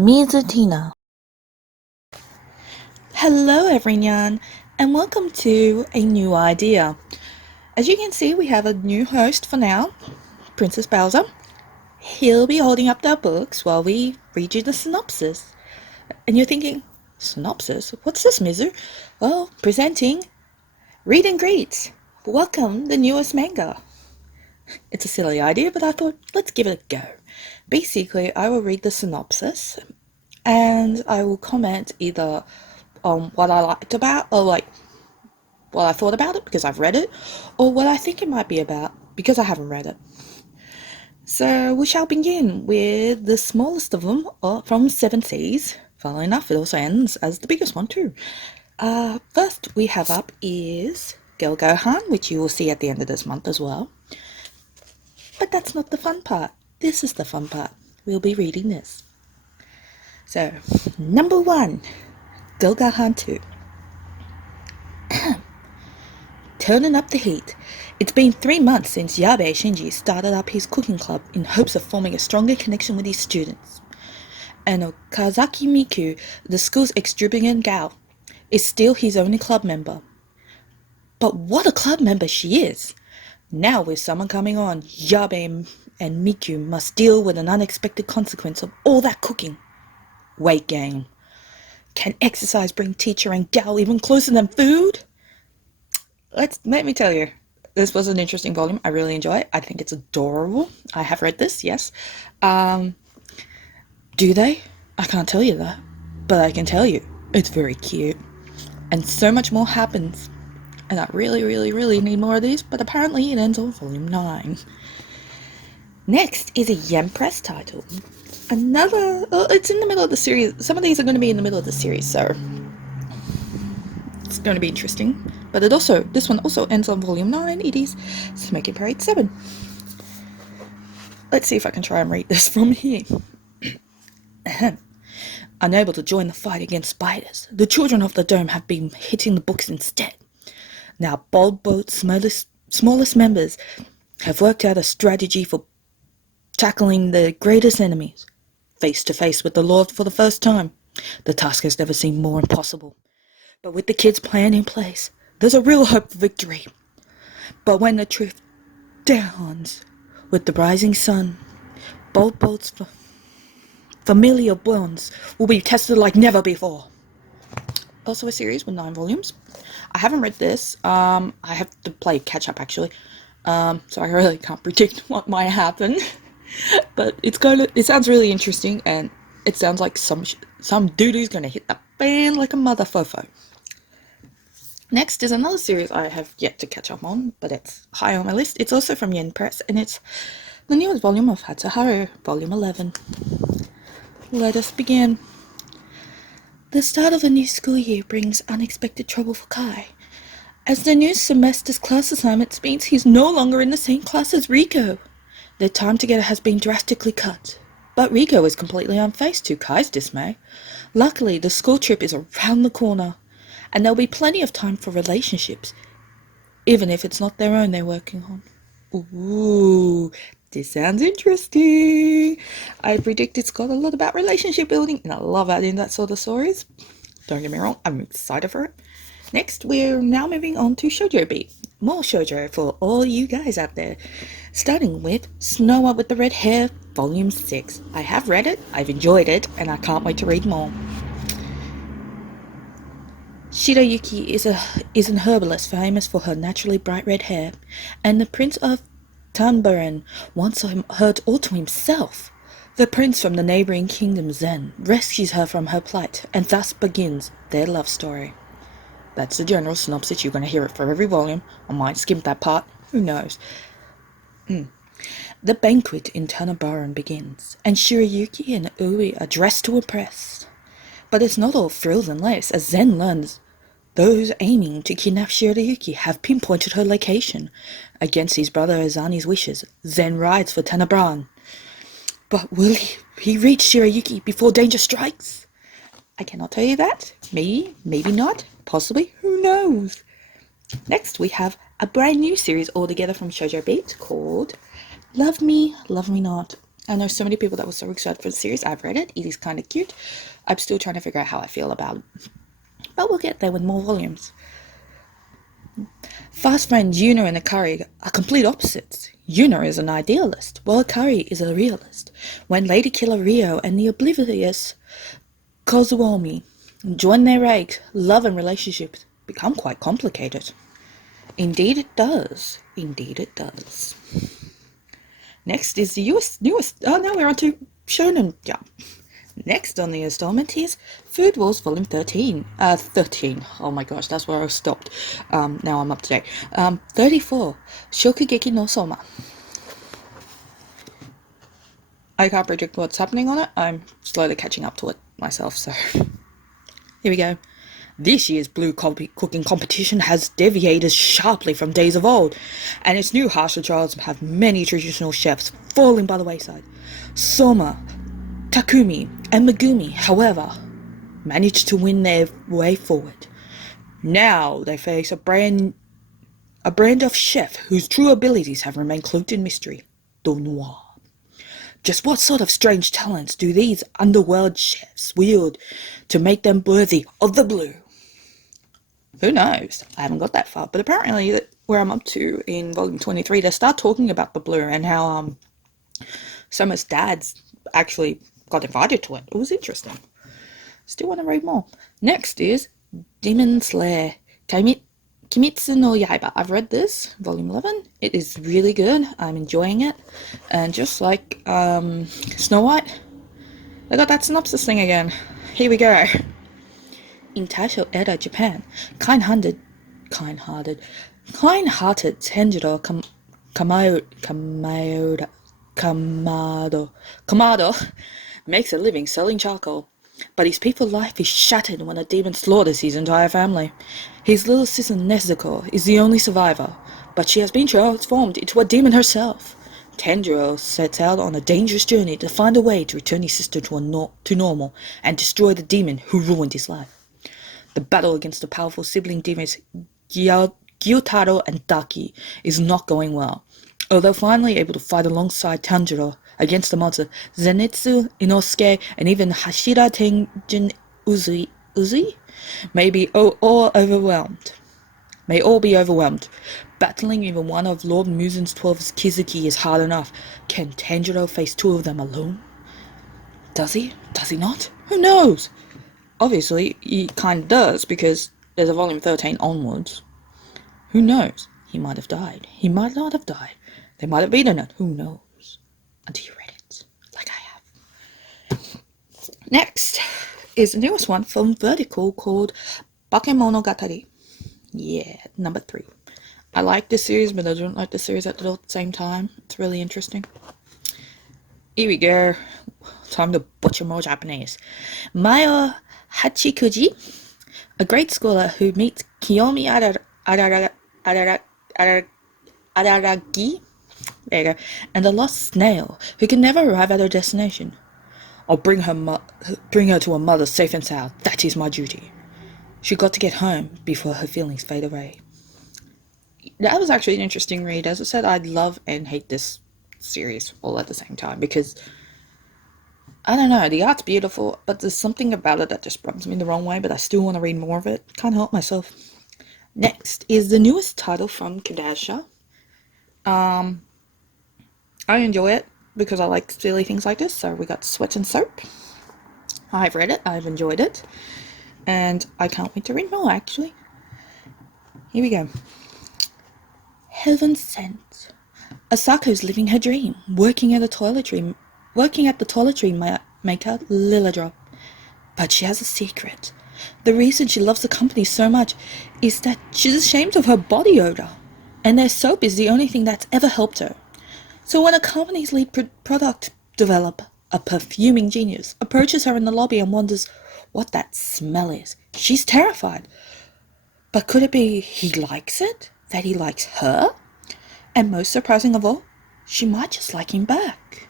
Mizutina. Hello everyone, and welcome to a new idea. As you can see, we have a new host for now, Princess Bowser. He'll be holding up their books while we read you the synopsis. And you're thinking, synopsis? What's this, Mizu? Well, presenting Read and Greet. Welcome, the newest manga. It's a silly idea, but I thought, let's give it a go. Basically, I will read the synopsis, and I will comment either on what I liked about, or like what I thought about it because I've read it, or what I think it might be about because I haven't read it. So we shall begin with the smallest of them, from Seven Seas. Funnily enough, it also ends as the biggest one too. First we have up is Girl Gohan, which you will see at the end of this month as well. But that's not the fun part. This is the fun part. We'll be reading this. So, number 1, Girl Gohan 2. Turning up the heat. It's been 3 months since Yabe Shinji started up his cooking club in hopes of forming a stronger connection with his students. And Okazaki Miku, the school's extravagant gal, is still his only club member. But what a club member she is! Now with summer coming on, Yabe and Miku must deal with an unexpected consequence of all that cooking. Weight gain. Can exercise bring teacher and gal even closer than food? Let me tell you, this was an interesting volume. I really enjoy it. I think it's adorable. I have read this, yes. Do they? I can't tell you that. But I can tell you, it's very cute. And so much more happens. And I really, really, really need more of these, but apparently it ends on volume 9. Next is a Yen Press title. It's in the middle of the series. Some of these are going to be in the middle of the series, so it's going to be interesting. But this one also ends on volume 9. It is Smoking Parade 7. Let's see if I can try and read this from here. Unable to join the fight against spiders, the children of the dome have been hitting the books instead. Now Bold Boat's smallest members have worked out a strategy for tackling the greatest enemies. Face to face with the Lord for the first time, the task has never seemed more impossible. But with the kids' plan in place, there's a real hope for victory. But when the truth dawns with the rising sun, Bold Boat's familial bonds will be tested like never before. Also a series with 9 volumes. I haven't read this. I have to play catch up actually. So I really can't predict what might happen. But it sounds really interesting, and it sounds like some doo-doo's gonna hit the fan like a mother fofo. Next is another series I have yet to catch up on, but it's high on my list. It's also from Yen Press, and it's the newest volume of Hatsuharu, volume 11. Let us begin. The start of a new school year brings unexpected trouble for Kai, as the new semester's class assignments means he's no longer in the same class as Riko. Their time together has been drastically cut, but Riko is completely unfazed to Kai's dismay. Luckily, the school trip is around the corner, and there'll be plenty of time for relationships, even if it's not their own they're working on. Ooh, this sounds interesting. I predict it's got a lot about relationship building, and I love adding that sort of stories. Don't get me wrong, I'm excited for it. Next, we're now moving on to Shoujo Beat. More shoujo for all you guys out there. Starting with Snow White with the Red Hair, Volume 6. I have read it, I've enjoyed it, and I can't wait to read more. Shirayuki is an herbalist famous for her naturally bright red hair, and the Prince of Tanbaran wants her all to himself. The prince from the neighboring kingdom Zen rescues her from her plight, and thus begins their love story. That's the general synopsis. You're going to hear it for every volume. I might skip that part. Who knows? The banquet in Tanabaran begins, and Shirayuki and Ui are dressed to impress. But it's not all frills and lace, as Zen learns those aiming to kidnap Shirayuki have pinpointed her location. Against his brother Azani's wishes, Zen rides for Tanabaran. But will he reach Shirayuki before danger strikes? I cannot tell you that. Maybe, maybe not. Possibly. Who knows? Next, we have a brand new series altogether from Shoujo Beat called Love Me, Love Me Not. I know so many people that were so excited for the series. I've read it. It is kind of cute. I'm still trying to figure out how I feel about it. But we'll get there with more volumes. Fast friends Yuna and Akari are complete opposites. Yuna is an idealist, while Akari is a realist. When Lady Killer Rio and the oblivious Kozuomi join their ranks, love and relationships become quite complicated. Indeed it does. Indeed it does. Next is the newest. Oh no, we're on to Shonen Jump. Next on the installment is Food Wars Volume 13. 13. Oh my gosh, that's where I stopped. Now I'm up to date. 34. Shokugeki no Soma. I can't predict what's happening on it. I'm slowly catching up to it myself, so here we go. This year's blue cooking competition has deviated sharply from days of old, and its new harsher trials have many traditional chefs falling by the wayside. Soma, Takumi, and Megumi, however, managed to win their way forward. Now they face a brand of chef whose true abilities have remained cloaked in mystery, the Noir. Just what sort of strange talents do these underworld chefs wield to make them worthy of the blue? Who knows? I haven't got that far, but apparently where I'm up to in volume 23, they start talking about the blue and how Soma's dad's actually got invited to it. It was interesting. Still want to read more. Next is Demon Slayer Kimetsu no Yaiba. I've read this, volume 11. It is really good. I'm enjoying it. And just like Snow White, I got that synopsis thing again. Here we go. In Taisho Edo, Japan, kind-hearted Tenjiro Kamado makes a living selling charcoal. But his peaceful life is shattered when a demon slaughters his entire family. His little sister Nezuko is the only survivor, but she has been transformed into a demon herself. Tanjiro sets out on a dangerous journey to find a way to return his sister to normal and destroy the demon who ruined his life. The battle against the powerful sibling demons Gyutaro and Daki is not going well. Although finally able to fight alongside Tanjiro against the monster Zenitsu, Inosuke, and even Hashira Tenjin Uzui may all be overwhelmed. Battling even one of Lord Muzen's 12's Kizuki is hard enough. Can Tanjiro face two of them alone? Does he? Does he not? Who knows? Obviously, he kind of does, because there's a volume 13 onwards. Who knows? He might have died. He might not have died. They might have beaten it. Who knows? Until you read it, like I have. Next is the newest one from Vertical called Bakemonogatari. Yeah, number 3. I like this series, but I don't like the series at the same time. It's really interesting. Here we go. Time to butcher more Japanese. Mayo Hachikuji, a great scholar who meets Kiyomi Araragi, there you go, and a lost snail who can never arrive at her destination. I'll bring her to her mother safe and sound. That is my duty. She got to get home before her feelings fade away. That was actually an interesting read. As I said, I love and hate this series all at the same time, because I don't know, the art's beautiful, but there's something about it that just rubs me the wrong way, but I still want to read more of it. Can't help myself. Next is the newest title from Kodansha. I enjoy it because I like silly things like this. So we got Sweat and Soap. I've read it, I've enjoyed it, and I can't wait to read more, actually. Here we go. Heaven Sent. Asako's living her dream, working at the toiletry maker Lilladrop. But she has a secret. The reason she loves the company so much is that she's ashamed of her body odor, and their soap is the only thing that's ever helped her. So when a company's lead product developer, a perfuming genius, approaches her in the lobby and wonders what that smell is, she's terrified. But could it be he likes it? That he likes her? And most surprising of all, she might just like him back.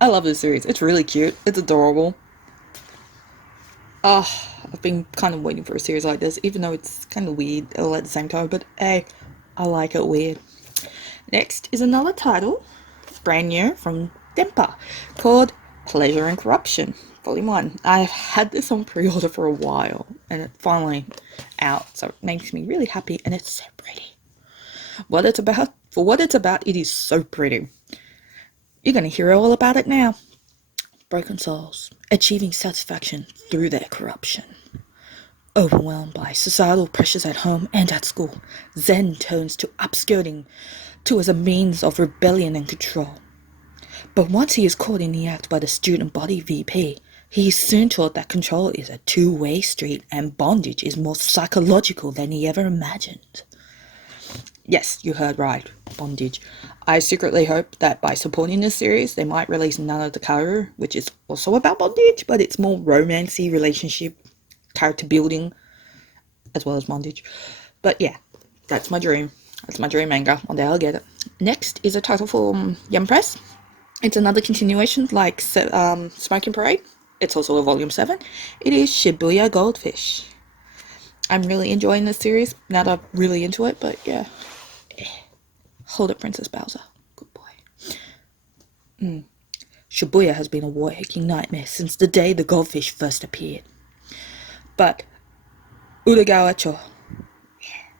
I love this series. It's really cute. It's adorable. I've been kind of waiting for a series like this, even though it's kind of weird all at the same time, but hey, I like it weird. Next is another title, brand new, from Dempa called Pleasure and Corruption, Volume 1. I've had this on pre-order for a while and it's finally out, so it makes me really happy and it's so pretty. What it's about, it is so pretty. You're going to hear all about it now. Broken souls, achieving satisfaction through their corruption. Overwhelmed by societal pressures at home and at school, Zen turns to upskirting as a means of rebellion and control. But once he is caught in the act by the student body VP, he is soon taught that control is a two-way street and bondage is more psychological than he ever imagined. Yes, you heard right, bondage. I secretly hope that by supporting this series, they might release Nana Kaoru, which is also about bondage, but it's more romancy, relationship, character building, as well as bondage. But yeah, that's my dream. That's my dream manga. One day I'll get it. Next is a title from Young Press. It's another continuation like Smoking Parade. It's also a volume 7. It is Shibuya Goldfish. I'm really enjoying this series. Now that I'm really into it, but yeah. Hold it, Princess Bowser. Good boy. Shibuya has been a war-aching nightmare since the day the goldfish first appeared. But Uragawa-cho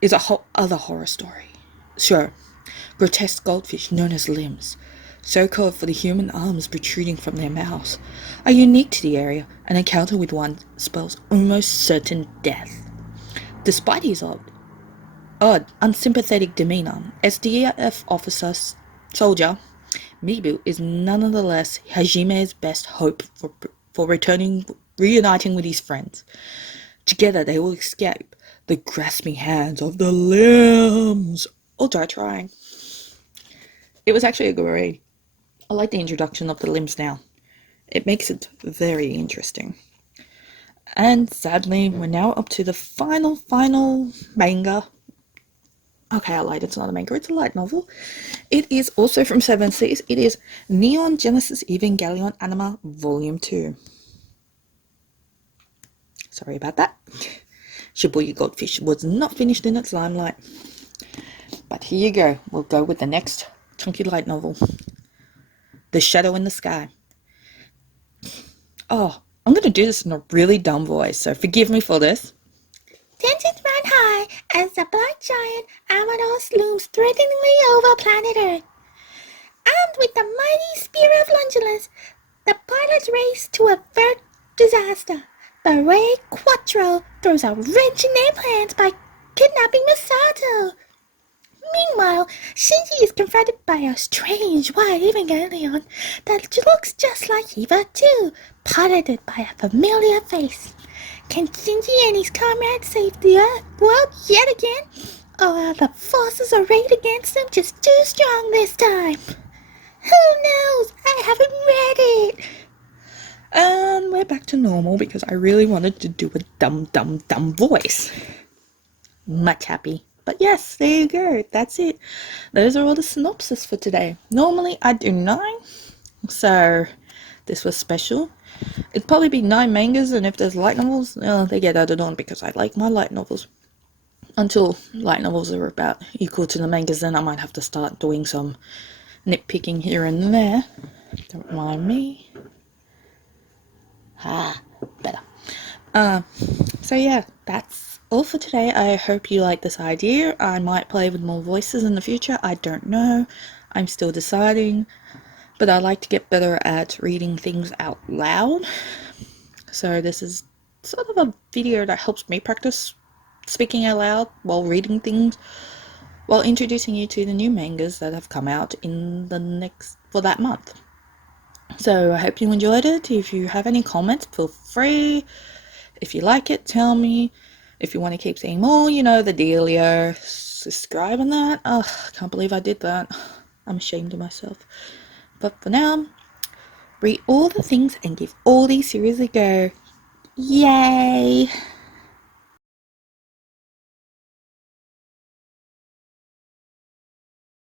is a whole other horror story. Sure, grotesque goldfish known as limbs, so called for the human arms protruding from their mouths, are unique to the area. An encounter with one spells almost certain death. Despite his odd, unsympathetic demeanor, SDF officer soldier Mibu is nonetheless Hajime's best hope for reuniting with his friends. Together they will escape the grasping hands of the limbs, or die trying. It was actually a good read. I like the introduction of the limbs now. It makes it very interesting. And sadly, we're now up to the final manga. Okay, I lied, it's not a manga, it's a light novel. It is also from Seven Seas. It is Neon Genesis Evangelion Anima Volume 2. Sorry about that. Shibuya Goldfish was not finished in its limelight. But here you go. We'll go with the next chunky light novel. The Shadow in the Sky. Oh, I'm going to do this in a really dumb voice, so forgive me for this. Tensions run high as the black giant Amados looms threateningly over planet Earth. Armed with the mighty spear of Lungulus, the pilots race to avert disaster. But Ray Quattro throws a wrench in their plans by kidnapping Misato. Meanwhile, Shinji is confronted by a strange white Evangelion that looks just like Eva too, piloted by a familiar face. Can Shinji and his comrades save the Earth world yet again? Or are the forces arrayed against them just too strong this time? Who knows? I haven't read it. And we're back to normal because I really wanted to do a dumb voice. Much happy. But yes, there you go. That's it. Those are all the synopsis for today. Normally I do 9, so this was special. It'd probably be 9 mangas, and if there's light novels, they get added on because I like my light novels. Until light novels are about equal to the mangas, then I might have to start doing some nitpicking here and there. Don't mind me. Better. So yeah, that's all for today. I hope you like this idea. I might play with more voices in the future. I don't know. I'm still deciding. But I like to get better at reading things out loud. So this is sort of a video that helps me practice speaking out loud while reading things, while introducing you to the new mangas that have come out for that month. So I hope you enjoyed it. If you have any comments, feel free. If you like it, tell me. If you want to keep seeing more, you know the dealio. Subscribe on that. Oh, I can't believe I did that. I'm ashamed of myself. But for now, read all the things and give all these series a go. Yay!